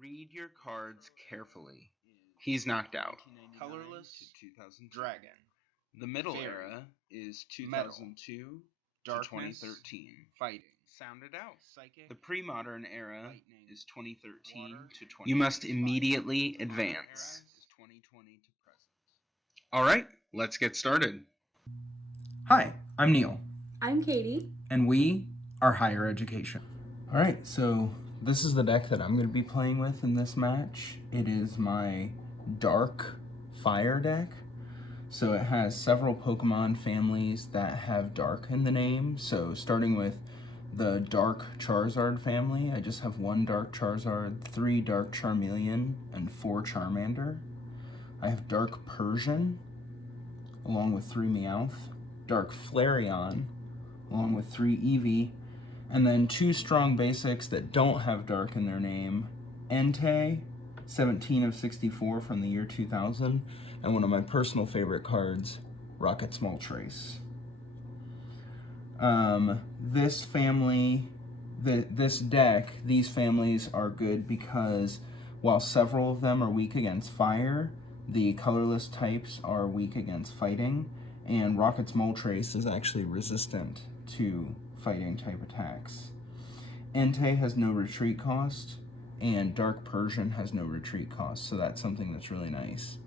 Read your cards carefully. He's knocked out. Colorless, 2000 Dragon. The Middle Era is 2002 to 2013. Fighting. Sound it out. Psychic. The Pre-Modern Era is 2013 to 20. You must immediately advance. 2020 to present. All right, let's get started. Hi, I'm Neal. I'm Kaitie. And we are Higher Education. All right, so this is the deck that I'm going to be playing with in this match. It is my Dark Fire deck. So it has several Pokemon families that have Dark in the name. So starting with the Dark Charizard family, I just have 1 Dark Charizard, 3 Dark Charmeleon, and 4 Charmander. I have Dark Persian, along with 3 Meowth, Dark Flareon, along with 3 Eevee, and then 2 strong basics that don't have Dark in their name, Entei, 17 of 64 from the year 2000, and one of my personal favorite cards, Rocket's Moltres. This family, this deck, these families are good because while several of them are weak against fire, the colorless types are weak against fighting, and Rocket's Moltres is actually resistant to fighting type attacks. Entei has no retreat cost, and Dark Persian has no retreat cost, so that's something that's really nice.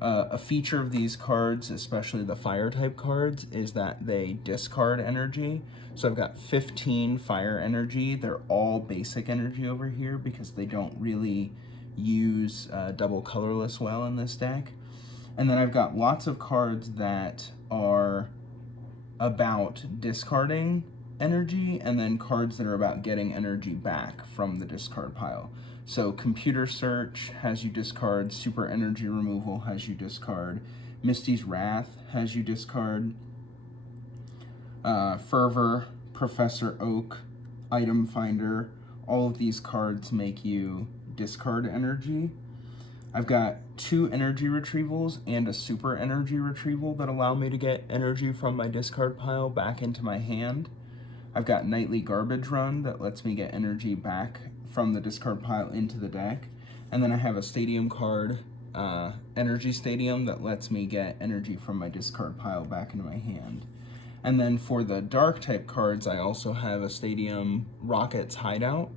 A feature of these cards, especially the fire type cards, is that they discard energy. So I've got 15 fire energy. They're all basic energy over here because they don't really use double colorless well in this deck. And then I've got lots of cards that are about discarding energy, and then cards that are about getting energy back from the discard pile. So Computer Search has you discard, Super Energy Removal has you discard, Misty's Wrath has you discard, Fervor, Professor Oak, Item Finder, all of these cards make you discard energy. I've got 2 energy retrievals and a super energy retrieval that allow me to get energy from my discard pile back into my hand. I've got Nightly Garbage Run that lets me get energy back from the discard pile into the deck. And then I have a Stadium card, Energy Stadium, that lets me get energy from my discard pile back into my hand. And then for the dark type cards, I also have a Stadium Rocket's Hideout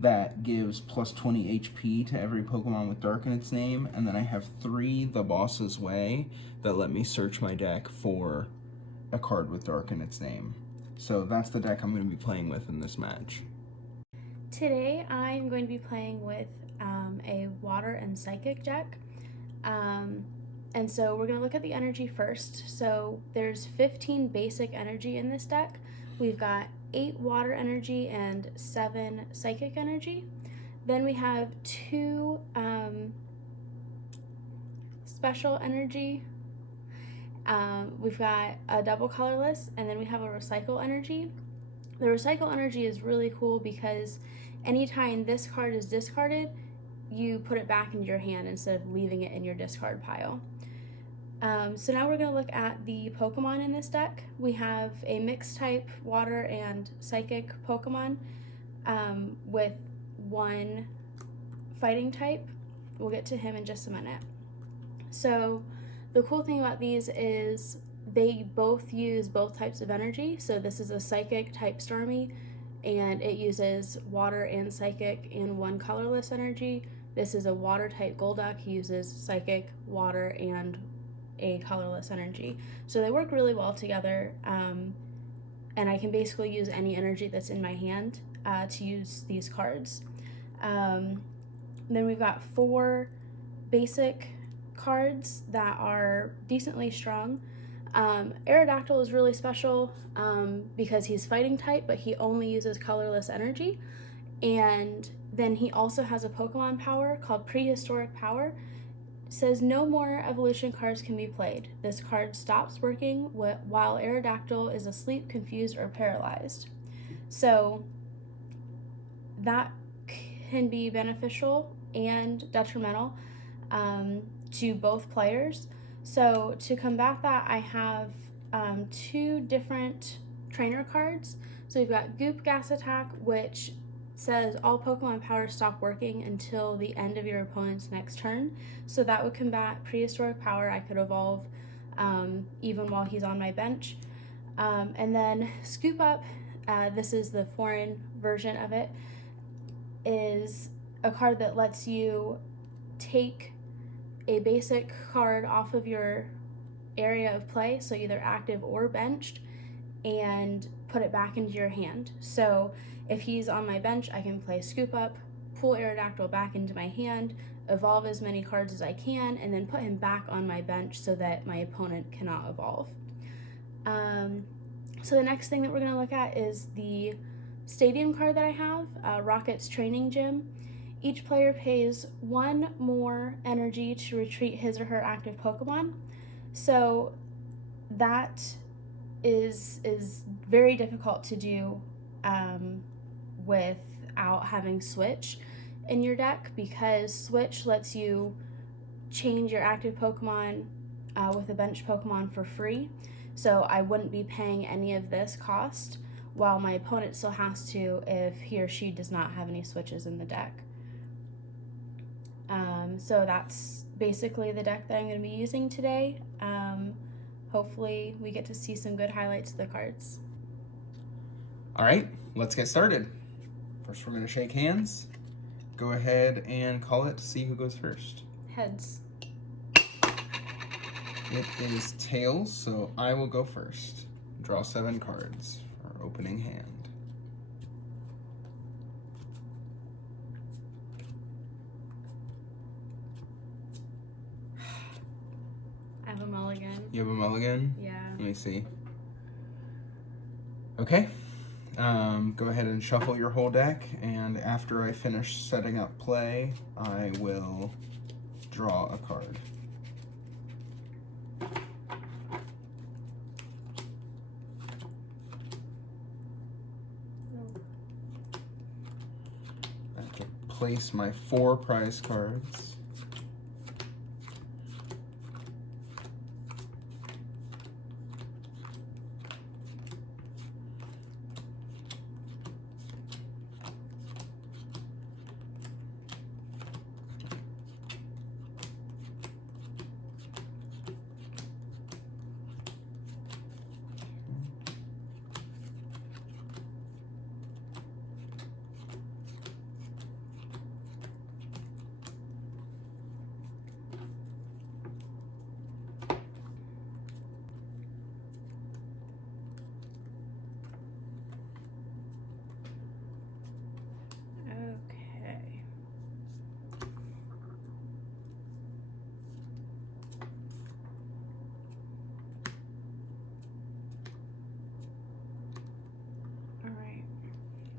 that gives plus 20 HP to every Pokemon with Dark in its name. And then I have 3 The Boss's Way that let me search my deck for a card with Dark in its name. So that's the deck I'm going to be playing with in this match. Today I'm going to be playing with a Water and Psychic deck. And so we're going to look at the energy first. So there's 15 basic energy in this deck. We've got 8 water energy and 7 psychic energy. Then we have 2 special energy. We've got a double colorless, and then we have a recycle energy. The recycle energy is really cool because anytime this card is discarded, you put it back into your hand instead of leaving it in your discard pile. So now we're going to look at the Pokemon in this deck. We have a mixed type water and psychic Pokemon with 1 fighting type. We'll get to him in just a minute. So the cool thing about these is they both use both types of energy. So this is a psychic type Starmie, and it uses water and psychic and 1 colorless energy. This is a water type Golduck. He uses psychic, water, and a colorless energy. So they work really well together, and I can basically use any energy that's in my hand to use these cards. Then we've got 4 basic cards that are decently strong. Aerodactyl is really special because he's fighting type, but he only uses colorless energy. And then he also has a Pokemon power called Prehistoric Power. It says no more evolution cards can be played. This card stops working while Aerodactyl is asleep, confused, or paralyzed. So that can be beneficial and detrimental to both players. So to combat that, I have 2 different trainer cards. So we've got Goop Gas Attack, which says all Pokemon powers stop working until the end of your opponent's next turn. So that would combat prehistoric power. I could evolve even while he's on my bench. And then Scoop Up, this is the foreign version of it, is a card that lets you take a basic card off of your area of play, so either active or benched, and put it back into your hand. So if he's on my bench, I can play Scoop Up, pull Aerodactyl back into my hand, evolve as many cards as I can, and then put him back on my bench so that my opponent cannot evolve. So the next thing that we're going to look at is the stadium card that I have, Rocket's Training Gym. Each player pays 1 more energy to retreat his or her active Pokemon. So that is very difficult to do without having Switch in your deck, because Switch lets you change your active Pokemon with a bench Pokemon for free. So I wouldn't be paying any of this cost, while my opponent still has to if he or she does not have any switches in the deck. So that's basically the deck that I'm going to be using today. Hopefully we get to see some good highlights of the cards. All right, let's get started. First, we're going to shake hands. Go ahead and call it to see who goes first. Heads. It is tails, so I will go first. Draw 7 cards for opening hand. I have a mulligan. You have a mulligan? Yeah. Let me see. Okay. Go ahead and shuffle your whole deck, and after I finish setting up play, I will draw a card. I have to place my 4 prize cards.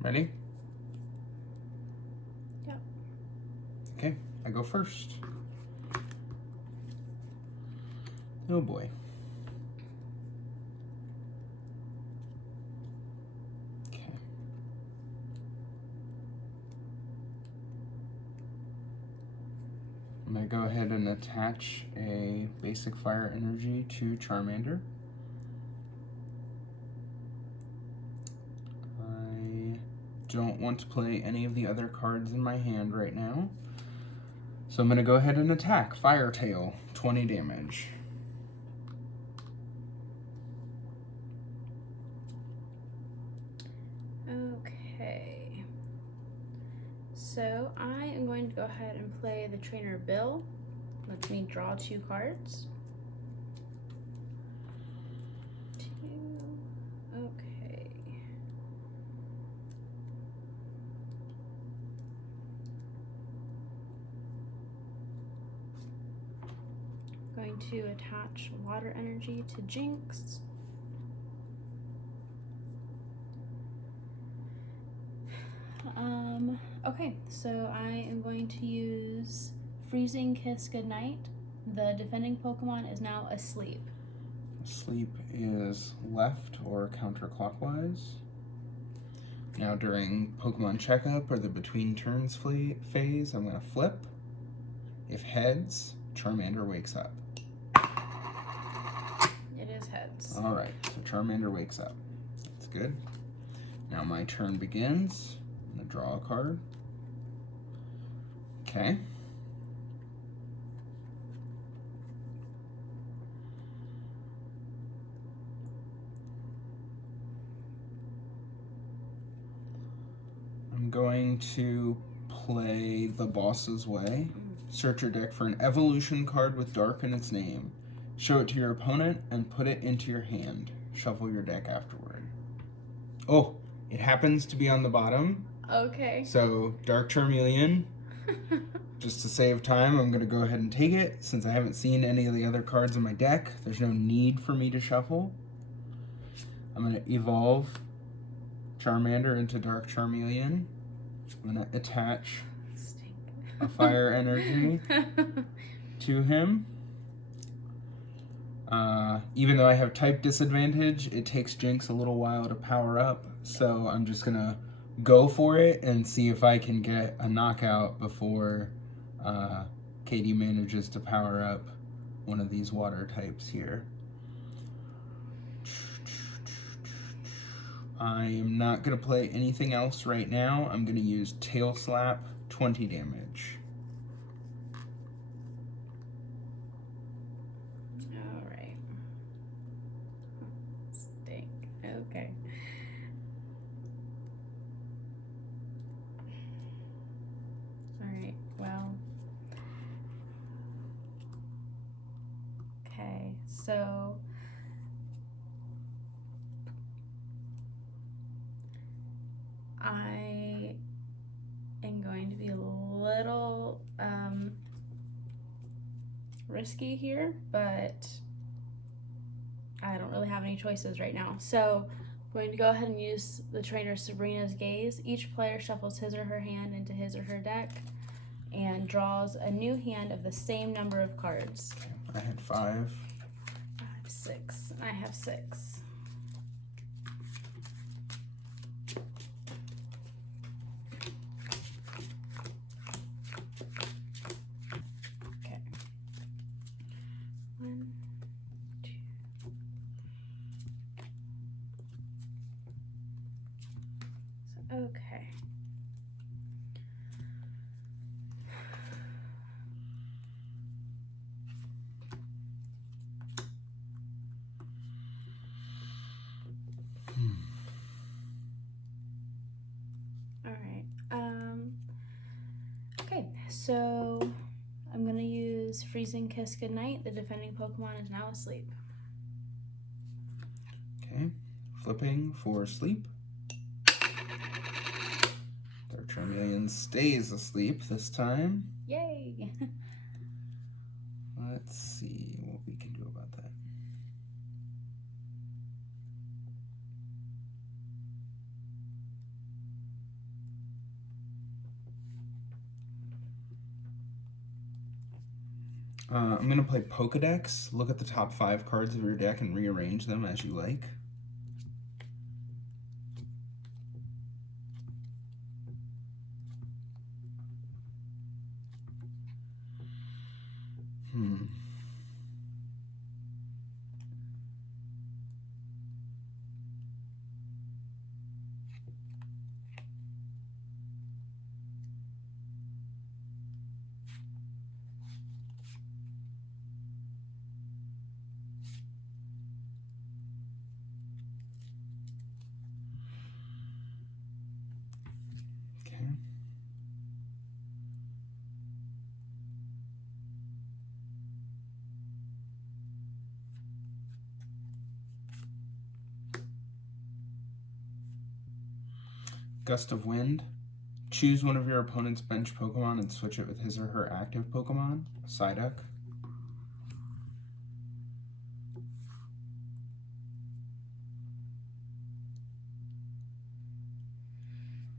Ready? Yep. Okay, I go first. Oh boy. Okay. I'm going to go ahead and attach a basic fire energy to Charmander. Don't want to play any of the other cards in my hand right now. So I'm going to go ahead and attack. Fire Tail, 20 damage. Okay. So I am going to go ahead and play the Trainer Bill. Lets me draw 2 cards. 2. Okay. Going to attach water energy to Jinx. Okay, so I am going to use Freezing Kiss Goodnight. The defending Pokemon is now asleep. Sleep is left or counterclockwise. Now during Pokemon Checkup or the Between Turns phase, I'm going to flip. If heads, Charmander wakes up. It is heads. Alright, so Charmander wakes up. That's good. Now my turn begins. I'm going to draw a card. Okay. I'm going to play The Boss's Way. Search your deck for an evolution card with dark in its name. Show it to your opponent and put it into your hand. Shuffle your deck afterward. Oh, it happens to be on the bottom. Okay. So, Dark Charmeleon. Just to save time, I'm going to go ahead and take it. Since I haven't seen any of the other cards in my deck, there's no need for me to shuffle. I'm going to evolve Charmander into Dark Charmeleon. I'm going to attach a fire energy to him. Even though I have type disadvantage, it takes Jinx a little while to power up, so I'm just going to go for it and see if I can get a knockout before Kaitie manages to power up one of these water types here. I am not going to play anything else right now. I'm going to use Tail Slap, 20 damage. All right. Stink. Okay. All right. Well. Okay. So. I am going to be a little risky here, but I don't really have any choices right now. So I'm going to go ahead and use the trainer Sabrina's Gaze. Each player shuffles his or her hand into his or her deck and draws a new hand of the same number of cards. I had 5. I have 6. I have 6. Okay. All right. Okay, so I'm gonna use Freezing Kiss Goodnight. The defending Pokemon is now asleep. Okay, flipping for sleep. Dark Charmeleon stays asleep this time. Yay! Let's see what we can do about that. I'm going to play Pokédex. Look at the top 5 cards of your deck and rearrange them as you like. Gust of Wind. Choose one of your opponent's bench Pokemon and switch it with his or her active Pokemon. Psyduck.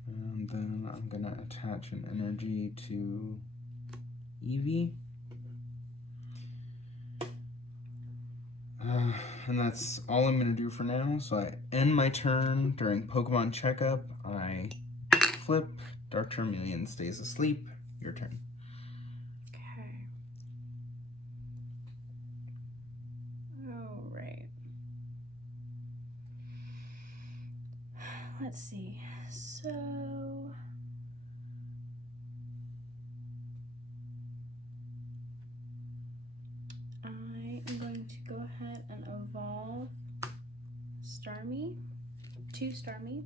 And then I'm going to attach an energy to Eevee. And that's all I'm going to do for now. So I end my turn. During Pokemon Checkup, I flip. Dark Charmeleon stays asleep. Your turn. Okay. All right. Let's see. So I am going to go ahead and evolve Starmie, 2 Starmie.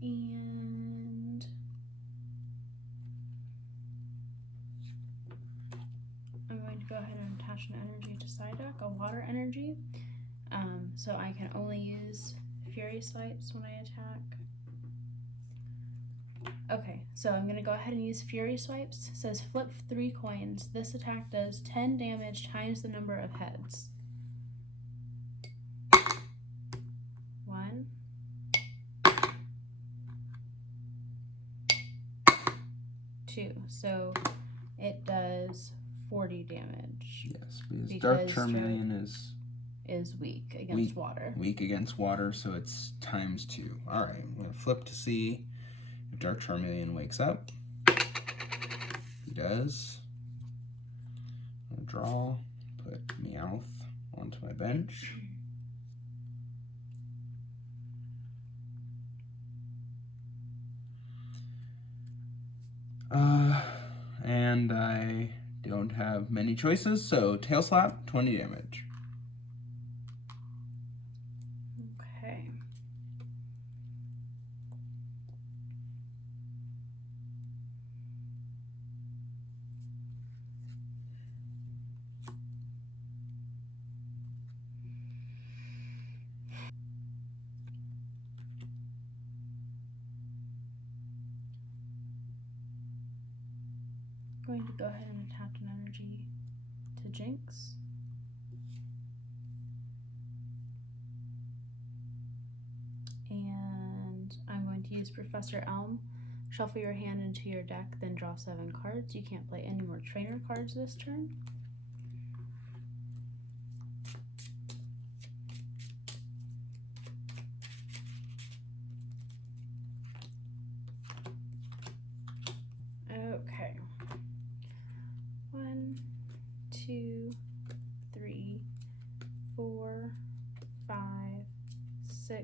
And I'm going to go ahead and attach an energy to Psyduck, a water energy. So I can only use Fury Swipes when I attack. Okay, so I'm going to go ahead and use Fury Swipes. It says flip 3 coins. This attack does 10 damage times the number of heads. 1. 2. So it does 40 damage. Yes, because Dark Charmeleon is weak against water. Weak against water, so it's times 2. Alright, I'm going to flip to see if Dark Charmeleon wakes up. He does. I'm going to draw, put Meowth onto my bench. And I don't have many choices, so Tail Slap, 20 damage. Okay. I'm going to go ahead and attach an energy to Jinx. And I'm going to use Professor Elm. Shuffle your hand into your deck, then draw 7 cards. You can't play any more trainer cards this turn. Okay. 1, 2, 3, 4, 5, 6,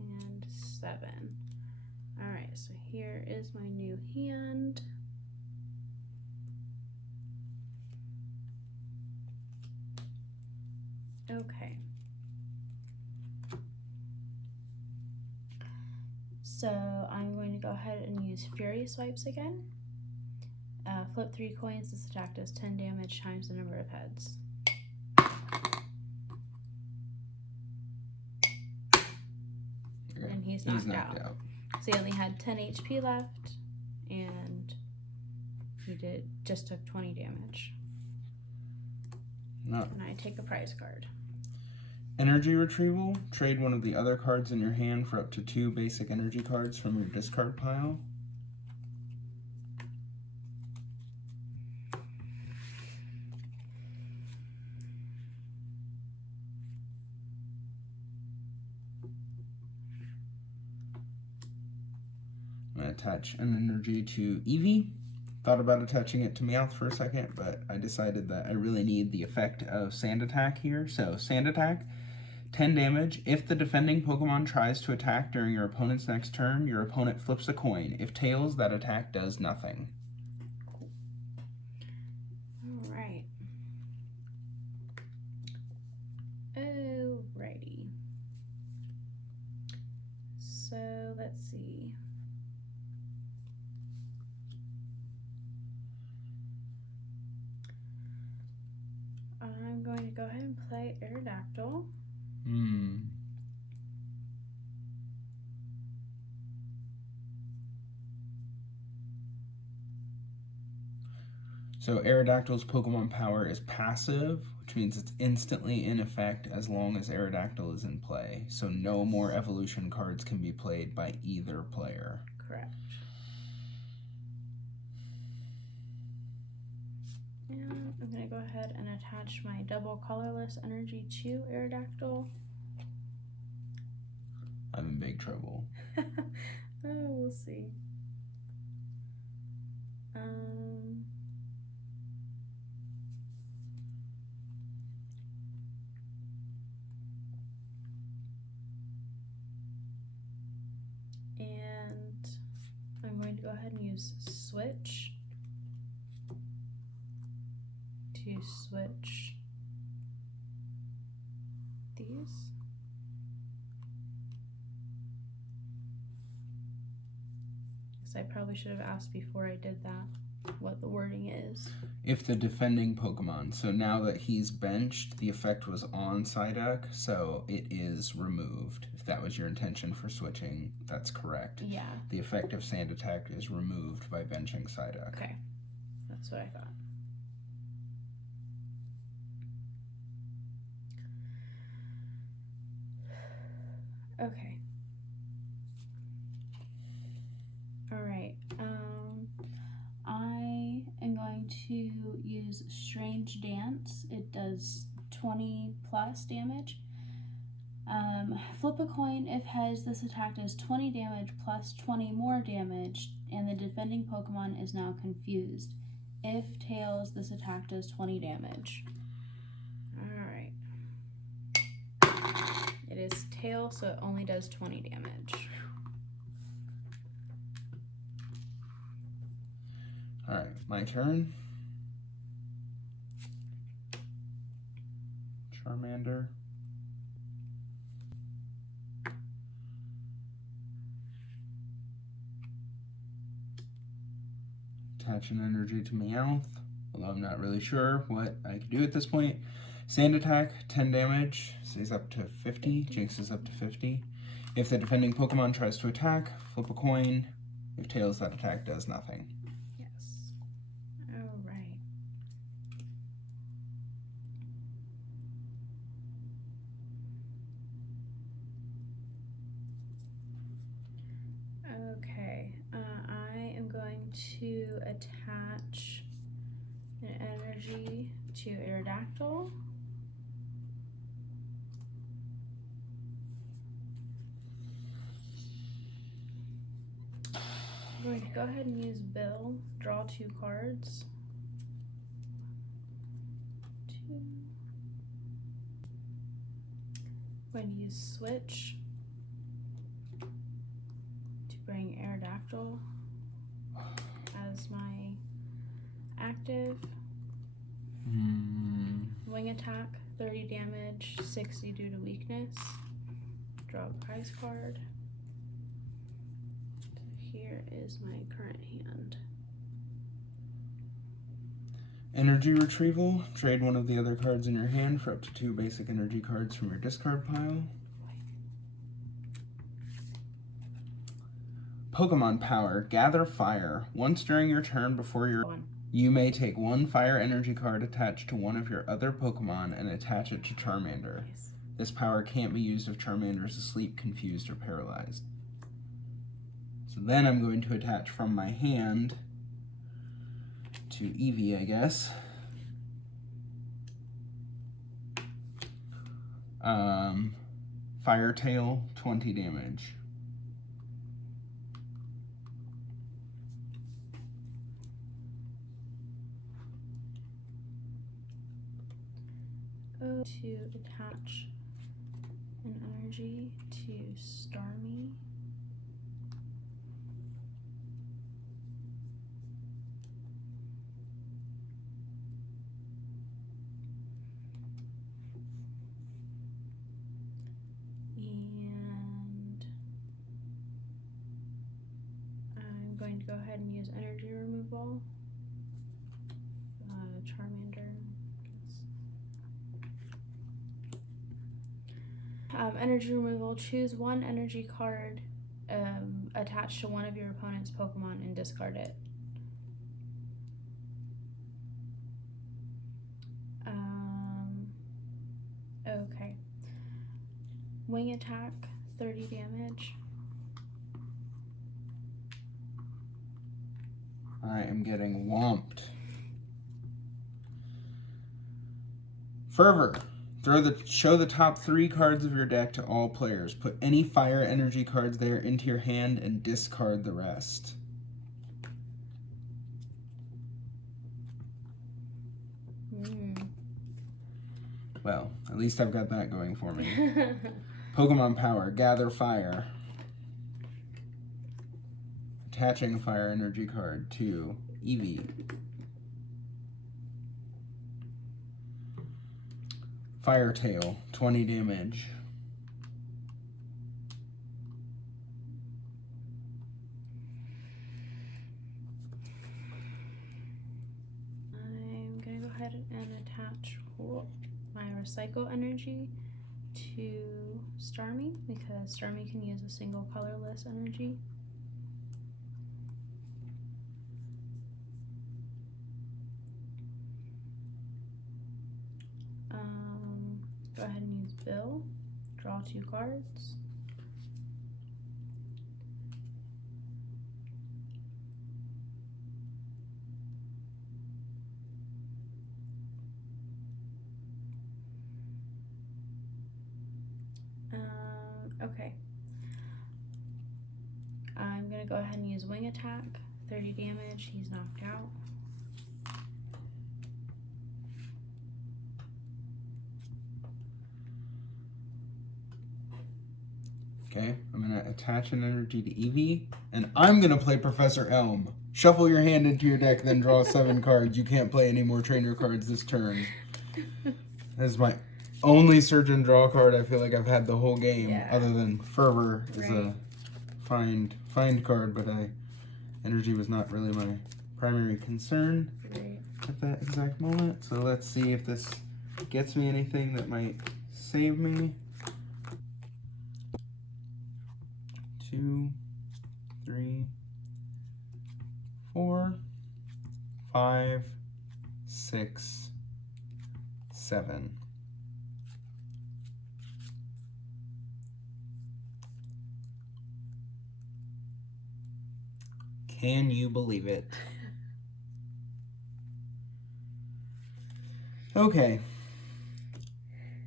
and 7. Alright, so here is my new hand. Okay. So I'm going to go ahead and use Fury Swipes again. Flip 3 coins. This attack does 10 damage times the number of heads. And he's knocked out. So he only had 10 HP left, and he just took 20 damage. No. And I take a prize card. Energy Retrieval. Trade one of the other cards in your hand for up to 2 basic energy cards from your discard pile. I'm going to attach an energy to Eevee. Thought about attaching it to Meowth for a second, but I decided that I really need the effect of Sand Attack here. So, Sand Attack, 10 damage. If the defending Pokemon tries to attack during your opponent's next turn, your opponent flips a coin. If tails, that attack does nothing. Alright. Alrighty. So, let's see. I'm going to go ahead and play Aerodactyl. So Aerodactyl's Pokemon power is passive, which means it's instantly in effect as long as Aerodactyl is in play. So no more evolution cards can be played by either player. Correct. And I'm going to go ahead and attach my double colorless energy to Aerodactyl. I'm in big trouble. We'll see. And I'm going to go ahead and use Switch switch these. So I probably should have asked before I did that what the wording is. If the defending Pokemon, so now that he's benched, the effect was on Psyduck, so it is removed. If that was your intention for switching, that's correct. Yeah. The effect of Sand Attack is removed by benching Psyduck. Okay, that's what I thought. Okay. All right. I am going to use Strange Dance. It does 20 plus damage. Flip a coin. If heads, this attack does 20 damage plus 20 more damage, and the defending Pokemon is now confused. If tails, this attack does 20 damage. Alright. It is tail, so it only does 20 damage. Alright, my turn. Charmander. Attach an energy to Meowth, although I'm not really sure what I can do at this point. Sand Attack, 10 damage, stays up to 50, jinxes up to 50. If the defending Pokemon tries to attack, flip a coin. If tails, that attack does nothing. Yes. Alright. Okay, I am going to attach an energy to Aerodactyl. I'm going to go ahead and use Bill, draw 2 cards. 2. I'm going to use Switch to bring Aerodactyl as my active. Wing attack, 30 damage, 60 due to weakness. Draw a prize card. Here is my current hand. Energy retrieval. Trade one of the other cards in your hand for up to 2 basic energy cards from your discard pile. Pokemon power. Gather fire. Once during your turn before you may take 1 fire energy card attached to one of your other Pokemon and attach it to Charmander. Nice. This power can't be used if Charmander is asleep, confused, or paralyzed. So then I'm going to attach from my hand to Eevee, I guess. Fire Tail, 20 damage. To attach an energy to Starmie. And I'm going to go ahead and use energy removal. Charmander. Energy removal, choose 1 energy card attached to one of your opponent's Pokemon and discard it. Okay. Wing attack, 30 damage. I am getting whomped. Fervor. Show the top 3 cards of your deck to all players. Put any fire energy cards there into your hand and discard the rest. Well, at least I've got that going for me. Pokemon power, gather fire. Attaching a fire energy card to Eevee. Fire Tail, 20 damage. I'm going to go ahead and attach my Recycle Energy to Starmie because Starmie can use a single colorless energy. Go ahead and use Bill. Draw 2 cards. Okay. I'm gonna go ahead and use Wing Attack. 30 damage. He's knocked out. Okay, I'm gonna attach an energy to Eevee, and I'm gonna play Professor Elm. Shuffle your hand into your deck, then draw 7 cards. You can't play any more trainer cards this turn. This is my only search and draw card I feel like I've had the whole game, other than Fervor is a find card, but energy was not really my primary concern at that exact moment. So let's see if this gets me anything that might save me. 2, 3, 4, 5, 6, 7. Can you believe it? Okay.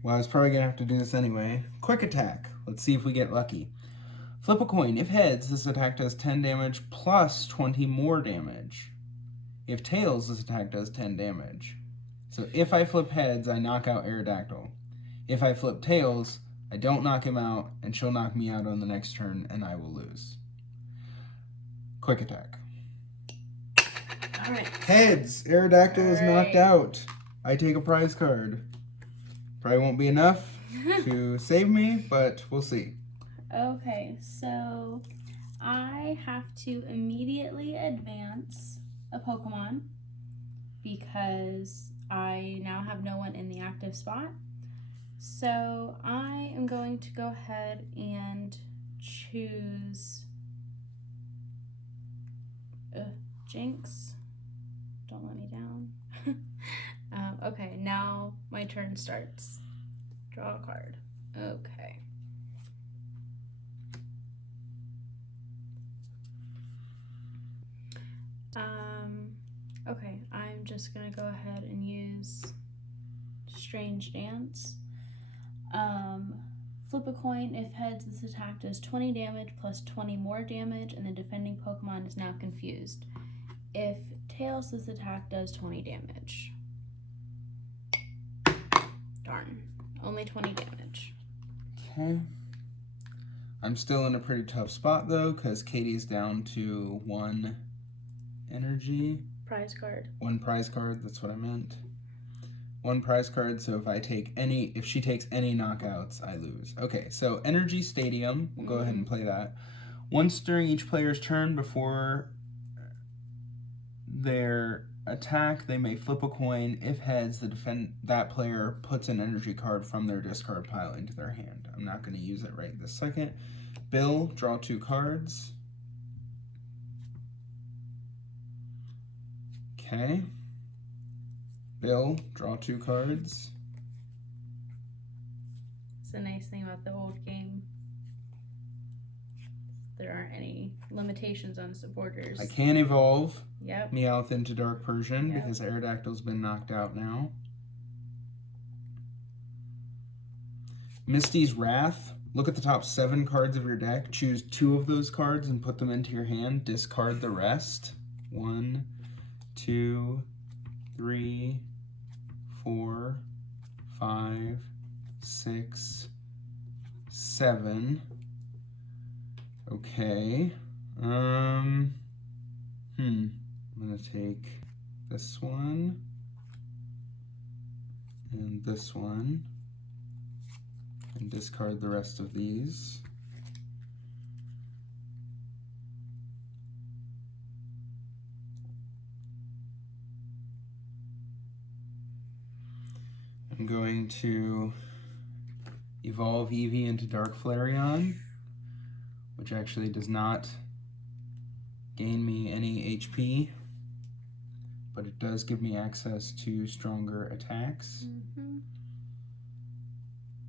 Well, I was probably gonna have to do this anyway. Quick attack. Let's see if we get lucky. Flip a coin. If heads, this attack does 10 damage plus 20 more damage. If tails, this attack does 10 damage. So if I flip heads, I knock out Aerodactyl. If I flip tails, I don't knock him out, and she'll knock me out on the next turn, and I will lose. Quick attack. All right. Heads. Aerodactyl is knocked out. I take a prize card. Probably won't be enough to save me, but we'll see. Okay, so I have to immediately advance a Pokemon because I now have no one in the active spot. So I am going to go ahead and choose Jinx. Don't let me down. Okay, now my turn starts. Draw a card. Okay. Okay, I'm just gonna go ahead and use Strange Dance. Flip a coin. If heads, this attack does 20 damage plus 20 more damage, and the defending Pokemon is now confused. If tails, this attack does 20 damage. Darn. Only 20 damage. Okay. I'm still in a pretty tough spot, though, because Kaitie's down to 1 energy. Prize card. 1 prize card, that's what I meant. 1 prize card, so if she takes any knockouts, I lose. Okay, so Energy Stadium, we'll go ahead and play that. Once during each player's turn before their attack, they may flip a coin. If heads, that player puts an energy card from their discard pile into their hand. I'm not going to use it right this second. Bill, draw 2 cards. Okay. Bill, draw 2 cards. It's the nice thing about the old game. There aren't any limitations on supporters. I can evolve Yep. Meowth into Dark Persian because Aerodactyl's been knocked out now. Misty's Wrath. Look at the top 7 cards of your deck. Choose 2 of those cards and put them into your hand. Discard the rest. 1, 2, 3, 4, 5, 6, 7. Okay. I'm gonna take this one and this one. And discard the rest of these. I'm going to evolve Eevee into Dark Flareon, which actually does not gain me any HP, but it does give me access to stronger attacks. Mm-hmm.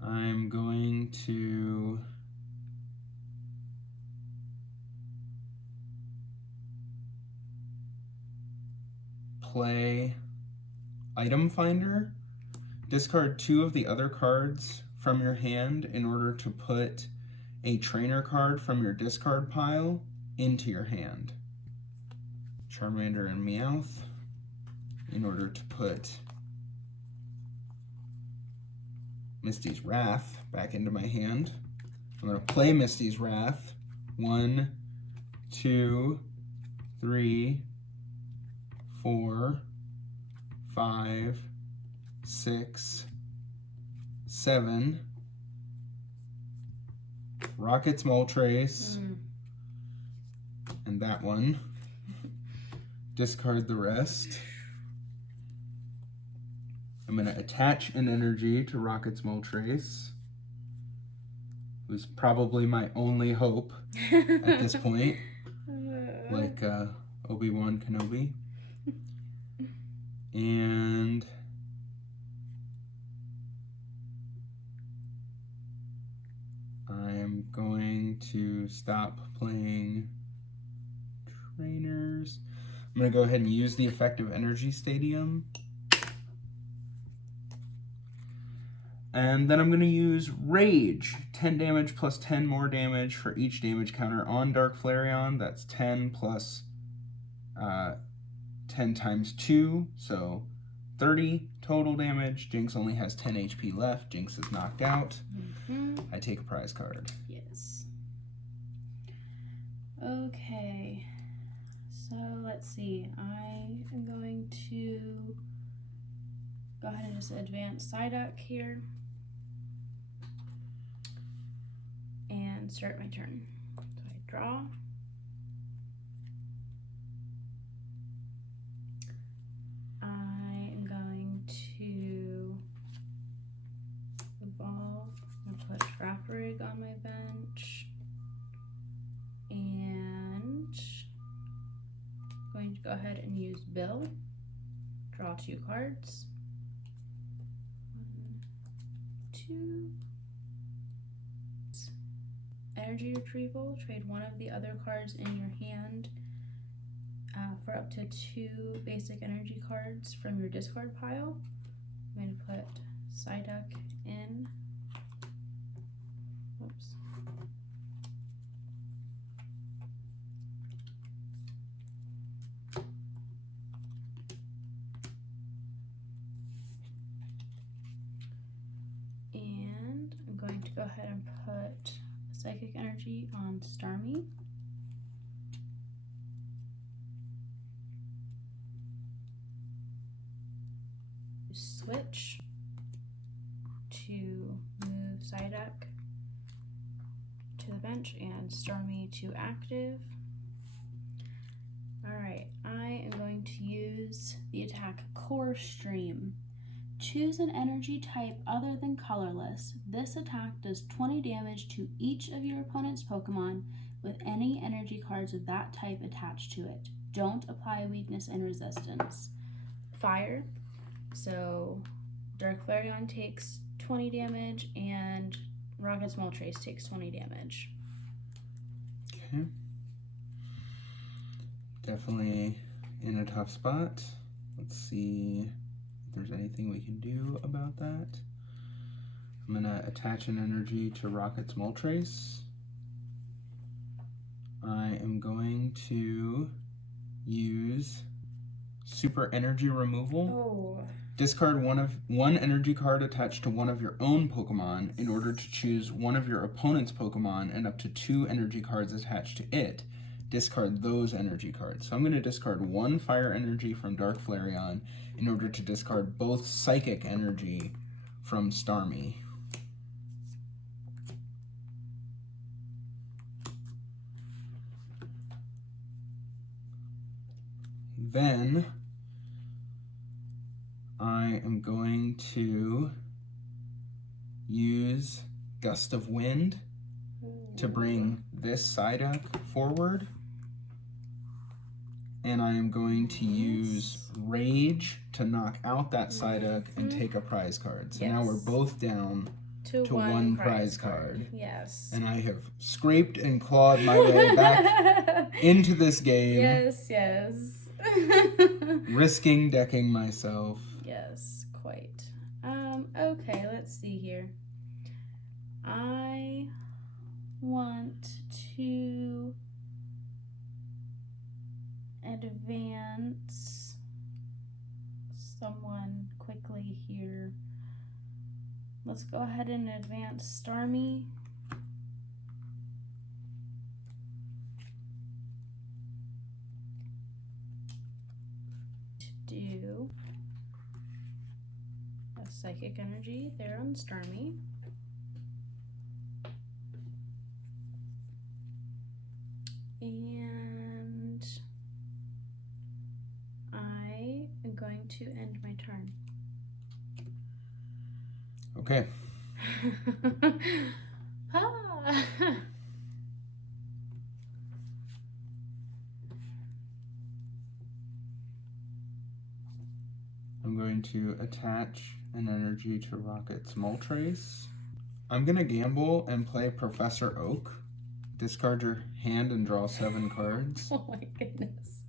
I'm going to play Item Finder. Discard 2 of the other cards from your hand in order to put a trainer card from your discard pile into your hand. Charmander and Meowth in order to put Misty's Wrath back into my hand. I'm going to play Misty's Wrath. 1, 2, 3, 4, 5, 6, 7. Rocket's Moltres. And that one. Discard the rest. I'm going to attach an energy to Rocket's Moltres, who's probably my only hope at this point, like Obi-Wan Kenobi. And I'm going to stop playing trainers. I'm going to go ahead and use the effective energy stadium. And then I'm going to use Rage. 10 damage plus 10 more damage for each damage counter on Dark Flareon. That's 10 plus 10 times 2, so 30 total damage. Jinx only has 10 HP left. Jinx is knocked out. I take a prize card. Yes. Okay. So let's see. I am going to go ahead and just advance Psyduck here. And start my turn. So I draw. I am going to evolve. I'm going to put Grapparig on my bench. And I'm going to go ahead and use Bill. Draw 2 cards. 1, 2. Energy retrieval. Trade one of the other cards in your hand for up to 2 basic energy cards from your discard pile. I'm going to put Psyduck in. Whoops. And I'm going to go ahead and put Psychic Energy on Starmie. Switch to move Psyduck to the bench and Starmie to active. Alright, I am going to use the attack Core Stream. Choose an energy type other than colorless. This attack does 20 damage to each of your opponent's Pokemon with any energy cards of that type attached to it. Don't apply weakness and resistance. Fire. So Dark Flareon takes 20 damage and Rocket's Moltres takes 20 damage. Okay. Definitely in a tough spot. Let's see if there's anything we can do about that. I'm going to attach an energy to Rocket's Moltres. I am going to use Super Energy Removal. Oh. Discard one energy card attached to one of your own Pokemon in order to choose one of your opponent's Pokemon and up to 2 energy cards attached to it. Discard those energy cards. So I'm going to discard 1 Fire Energy from Dark Flareon in order to discard both Psychic Energy from Starmie. Then I am going to use Gust of Wind to bring this Psyduck forward. And I am going to use Rage to knock out that Psyduck and take a prize card. So now we're both down to one prize card. Yes. And I have scraped and clawed my way back into this game. Yes, yes. Risking decking myself. Yes, quite. Okay, let's see here. I want to advance someone quickly here. Let's go ahead and advance Starmie. To do a psychic energy there on Starmie. And I am going to end my turn. Okay. Ah. I'm going to attach an energy to Rocket's Moltres. I'm going to gamble and play Professor Oak. Discard your hand and draw 7 cards. Oh my goodness.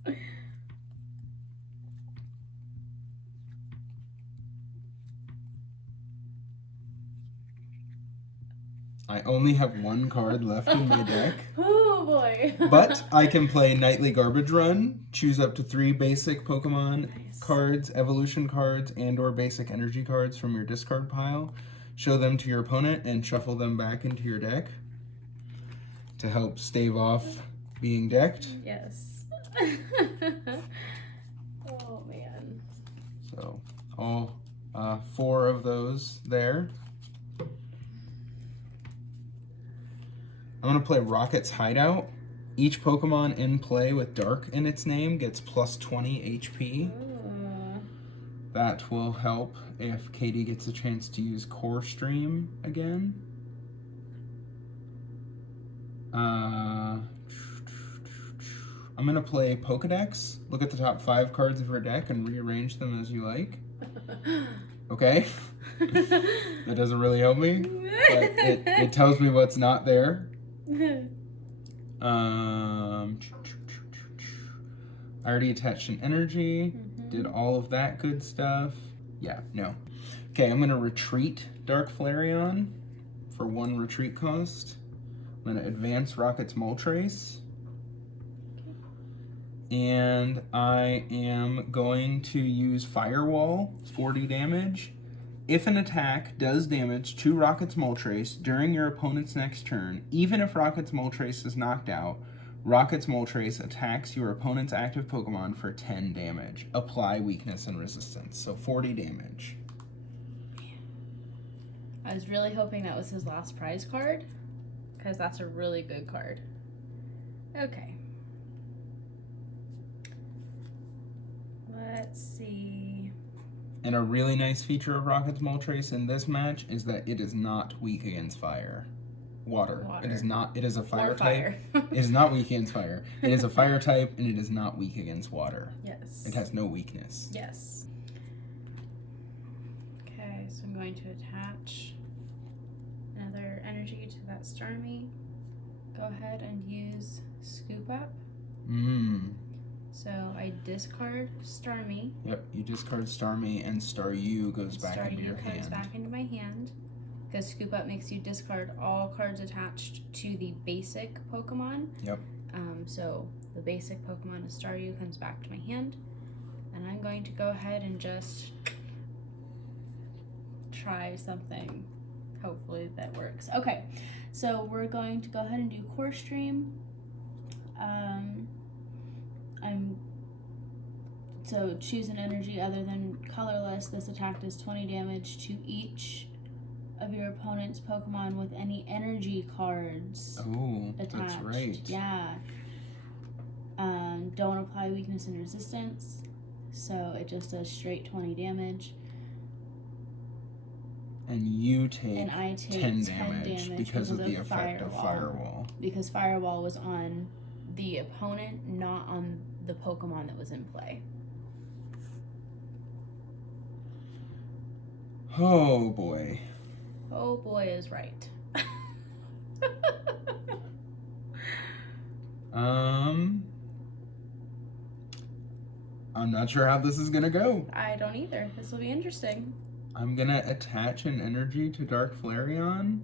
I only have 1 card left in my deck. Oh boy. But I can play Nightly Garbage Run, choose up to 3 basic Pokemon cards, evolution cards, and or basic energy cards from your discard pile. Show them to your opponent and shuffle them back into your deck to help stave off being decked. Yes. Oh man. So all 4 of those there. I'm going to play Rocket's Hideout. Each Pokemon in play with Dark in its name gets plus 20 HP. That will help if Kaitie gets a chance to use Core Stream again. I'm going to play Pokedex. Look at the top 5 cards of your deck and rearrange them as you like. Okay? That doesn't really help me, but it tells me what's not there. I already attached an energy, did all of that good stuff. Yeah, no. Okay, I'm going to retreat Dark Flareon for 1 retreat cost. I'm going to advance Rocket's Moltres. And I am going to use Firewall, 40 damage. If an attack does damage to Rocket's Moltres during your opponent's next turn, even if Rocket's Moltres is knocked out, Rocket's Moltres attacks your opponent's active Pokemon for 10 damage. Apply weakness and resistance, so 40 damage. I was really hoping that was his last prize card, because that's a really good card. Okay. Let's see. And a really nice feature of Rocket's Moltres in this match is that it is not weak against water. It is not. It is a fire type. It is not weak against fire. It is a fire type, and it is not weak against water. Yes. It has no weakness. Yes. Okay, so I'm going to attach another energy to that Starmie. Go ahead and use Scoop Up. So I discard Starmie. Yep, you discard Starmie, and Staryu goes back into your hand. Goes back into my hand. Because Scoop Up makes you discard all cards attached to the basic Pokemon. Yep. So the basic Pokemon of Staryu comes back to my hand. And I'm going to go ahead and just try something. Hopefully that works. Okay, so we're going to go ahead and do Core Stream. So choose an energy other than colorless. This attack does 20 damage to each of your opponent's Pokemon with any energy cards attached. That's right. Yeah. Don't apply weakness and resistance, so it just does straight 20 damage. And you take, and I take 10 damage because of the effect of Firewall. Because Firewall was on the opponent, not on the Pokemon that was in play. Oh boy. Oh boy is right. I'm not sure how this is gonna go. I don't either. This will be interesting. I'm gonna attach an energy to Dark Flareon.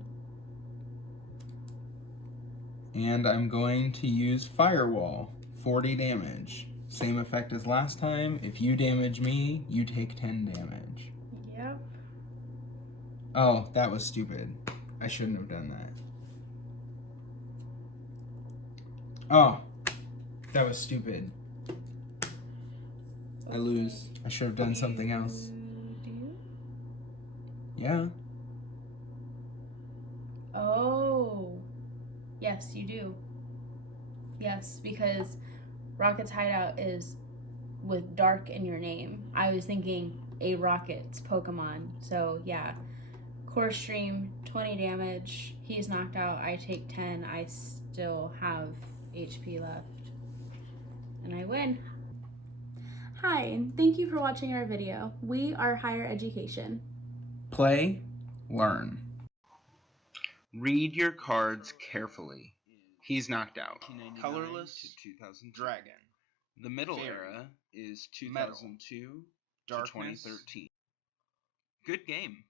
And I'm going to use Firewall. 40 damage. Same effect as last time. If you damage me, you take 10 damage. Yep. Oh, that was stupid. I shouldn't have done that. Oh, that was stupid. I lose. I should have done something else. Do you? Yeah. Oh. Yes, you do. Yes, because Rocket's hideout is with Dark in your name. I was thinking a Rocket's Pokemon. So, yeah. Core Stream, 20 damage. He's knocked out. I take 10. I still have HP left. And I win. Hi, and thank you for watching our video. We are Higher Education. Play, learn. Read your cards carefully. He's knocked out. Colorless to 2000 Dragon. The middle era is 2002 to 2013. Good game.